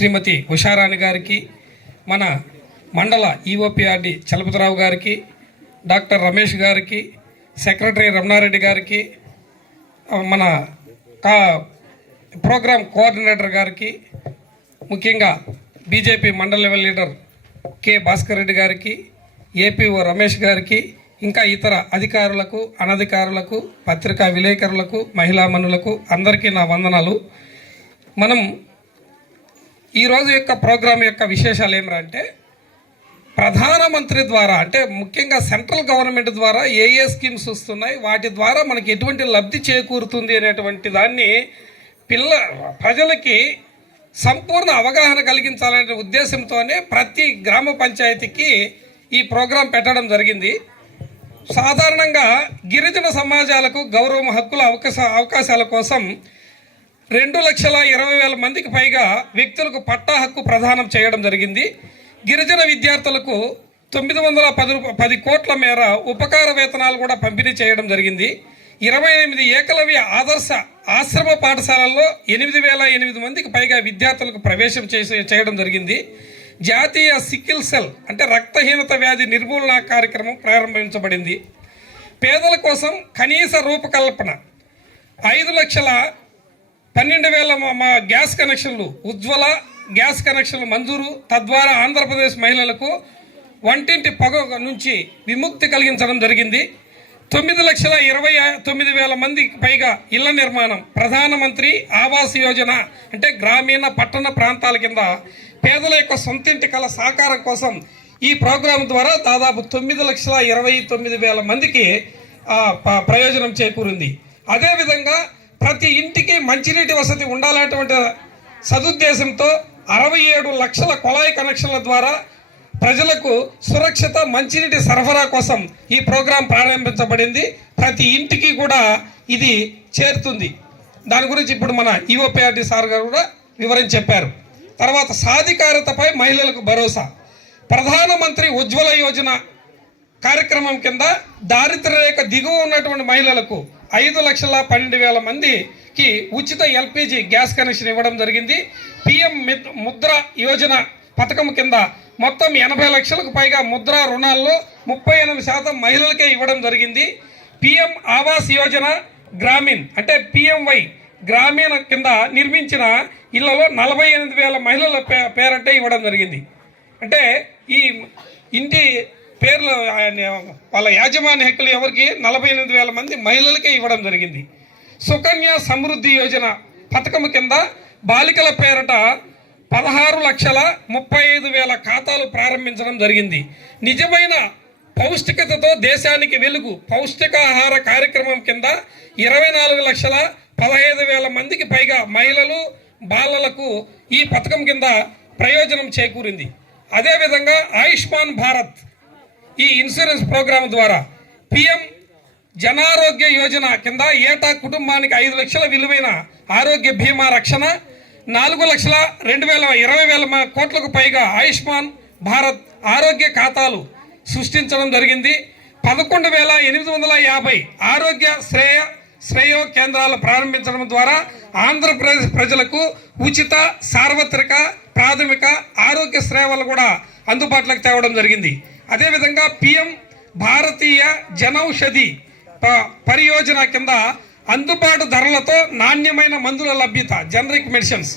శ్రీమతి ఉషారాణి గారికి మన మండల ఈఓపిఆర్డి చలపతిరావు గారికి డాక్టర్ రమేష్ గారికి సెక్రటరీ రమణారెడ్డి గారికి మన కా ప్రోగ్రామ్ కోఆర్డినేటర్ గారికి ముఖ్యంగా BJP mandal level leader K Bhaskar Reddy గారికి ఏపీఓ రమేష్ గారికి ఇంకా ఇతర అధికారులకు అనధికారులకు పత్రికా విలేకరులకు మహిళామణులకు అందరికీ నా వందనాలు. మనం ఈరోజు యొక్క ప్రోగ్రాం యొక్క విశేషాలు ఏమిటంటే ప్రధానమంత్రి ద్వారా అంటే ముఖ్యంగా సెంట్రల్ గవర్నమెంట్ ద్వారా ఏ ఏ స్కీమ్స్ వస్తున్నాయి వాటి ద్వారా మనకి ఎటువంటి లబ్ధి చేకూరుతుంది అనేటువంటి దాన్ని పిల్ల ప్రజలకి సంపూర్ణ అవగాహన కలిగించాలనే ఉద్దేశంతోనే ప్రతి గ్రామ పంచాయతీకి ఈ ప్రోగ్రాం పెట్టడం జరిగింది. సాధారణంగా గిరిజన సమాజాలకు గౌరవం హక్కుల అవకాశ అవకాశాల కోసం రెండు లక్షల ఇరవై వేల మందికి పైగా వ్యక్తులకు పట్టా హక్కు ప్రదానం చేయడం జరిగింది. గిరిజన విద్యార్థులకు తొమ్మిది వందల పది పది కోట్ల మేర ఉపకార వేతనాలు కూడా పంపిణీ చేయడం జరిగింది. ఇరవై ఎనిమిది ఏకలవ్య ఆదర్శ ఆశ్రమ పాఠశాలల్లో ఎనిమిది వేల ఎనిమిది మందికి పైగా విద్యార్థులకు ప్రవేశం చేసే చేయడం జరిగింది. జాతీయ సికిల్ సెల్ అంటే రక్తహీనత వ్యాధి నిర్మూలన కార్యక్రమం ప్రారంభించబడింది. పేదల కోసం కనీస రూపకల్పన ఐదు లక్షల పన్నెండు వేల మా- గ్యాస్ కనెక్షన్లు ఉజ్వల గ్యాస్ కనెక్షన్లు మంజూరు. తద్వారా ఆంధ్రప్రదేశ్ మహిళలకు వంటింటి పగ నుంచి విముక్తి కలిగించడం జరిగింది. తొమ్మిది లక్షల ఇరవై తొమ్మిది వేల మందికి పైగా ఇళ్ళ నిర్మాణం ప్రధానమంత్రి ఆవాస్ యోజన అంటే గ్రామీణ పట్టణ ప్రాంతాల కింద పేదల యొక్క సొంతింటి కల సాకారం కోసం ఈ ప్రోగ్రాం ద్వారా దాదాపు తొమ్మిది లక్షల ఇరవై తొమ్మిది వేల మందికి ప్రయోజనం చేకూరింది. అదేవిధంగా ప్రతి ఇంటికి మంచినీటి వసతి ఉండాలనేటువంటి సదుద్దేశంతో అరవై ఏడు లక్షల కొళాయి కనెక్షన్ల ద్వారా ప్రజలకు సురక్షిత మంచినీటి సరఫరా కోసం ఈ ప్రోగ్రాం ప్రారంభించబడింది. ప్రతి ఇంటికి కూడా ఇది చేరుతుంది. దాని గురించి ఇప్పుడు మన ఈఓపిఆర్డి సార్ గారు కూడా వివరించి చెప్పారు. తర్వాత సాధికారతపై మహిళలకు భరోసా. ప్రధానమంత్రి ఉజ్వల యోజన కార్యక్రమం కింద దారిద్ర్య రేఖ దిగువ ఉన్నటువంటి మహిళలకు ఐదు లక్షల పన్నెండు వేల మందికి ఉచిత ఎల్పిజి గ్యాస్ కనెక్షన్ ఇవ్వడం జరిగింది. పిఎం ముద్ర యోజన పథకం కింద మొత్తం ఎనభై లక్షలకు పైగా ముద్ర రుణాల్లో ముప్పై ఎనిమిది శాతం మహిళలకే ఇవ్వడం జరిగింది. పిఎం ఆవాస్ యోజన గ్రామీణ్ అంటే పిఎంవై గ్రామీణ కింద నిర్మించిన ఇళ్ళలో నలభై ఎనిమిది వేల మహిళల పే పేరంటే ఇవ్వడం జరిగింది. అంటే ఈ ఇంటి పేర్లు ఆయన వాళ్ళ యాజమాన్య హక్కులు ఎవరికి? నలభై ఎనిమిది వేల మంది మహిళలకే ఇవ్వడం జరిగింది. సుకన్య సమృద్ధి యోజన పథకం కింద బాలికల పేరట పదహారు లక్షల ముప్పై ఐదు వేల ఖాతాలు ప్రారంభించడం జరిగింది. నిజమైన పౌష్టికతతో దేశానికి వెలుగు పౌష్టికాహార కార్యక్రమం కింద ఇరవై నాలుగు లక్షల పదహైదు వేల మందికి పైగా మహిళలు బాలలకు ఈ పథకం కింద ప్రయోజనం చేకూరింది. అదేవిధంగా ఆయుష్మాన్ భారత్ ఈ ఇన్సూరెన్స్ ప్రోగ్రాం ద్వారా పిఎం జనారోగ్య యోజన కింద ఏటా కుటుంబానికి ఐదు లక్షల విలువైన ఆరోగ్య బీమా రక్షణ నాలుగు లక్షల రెండు వేల ఇరవై వేల కోట్లకు పైగా ఆయుష్మాన్ భారత్ ఆరోగ్య ఖాతాలు సృష్టించడం జరిగింది. పదకొండు వేల ఎనిమిది వందల యాభై ఆరోగ్య శ్రేయ శ్రేయో కేంద్రాలు ప్రారంభించడం ద్వారా ఆంధ్రప్రదేశ్ ప్రజలకు ఉచిత సార్వత్రిక ప్రాథమిక ఆరోగ్య సేవలు కూడా అందుబాటులోకి తేవడం జరిగింది. అదేవిధంగా పిఎం భారతీయ జనౌషధి ప- పరియోజన కింద అందుబాటు ధరలతో నాణ్యమైన మందుల లభ్యత జనరిక్ మెడిసిన్స్